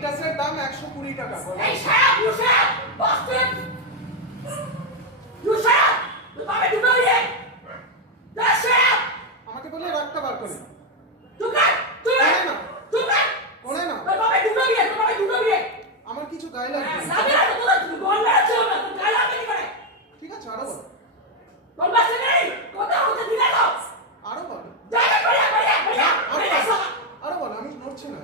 ইটাসের দাম 120 টাকা। এই সাহেব ইউসেফ বস্টন ইউসেফ তুমি দুটো দিয়ে ইউসেফ আমাকে বলে রক্তটা বার করে তুই না করে না তুমি দুটো দিয়ে আমার কিছু গায়ে লাগবে লাগে না তোরা বল মেরেছো না তোর গায়ে লাগে কি করে ঠিক আছে আরো বল তোর বাসে নেই কথা হতে দিলে তো আরো বল জায়গা করে আরো বল আমি নড়ছি না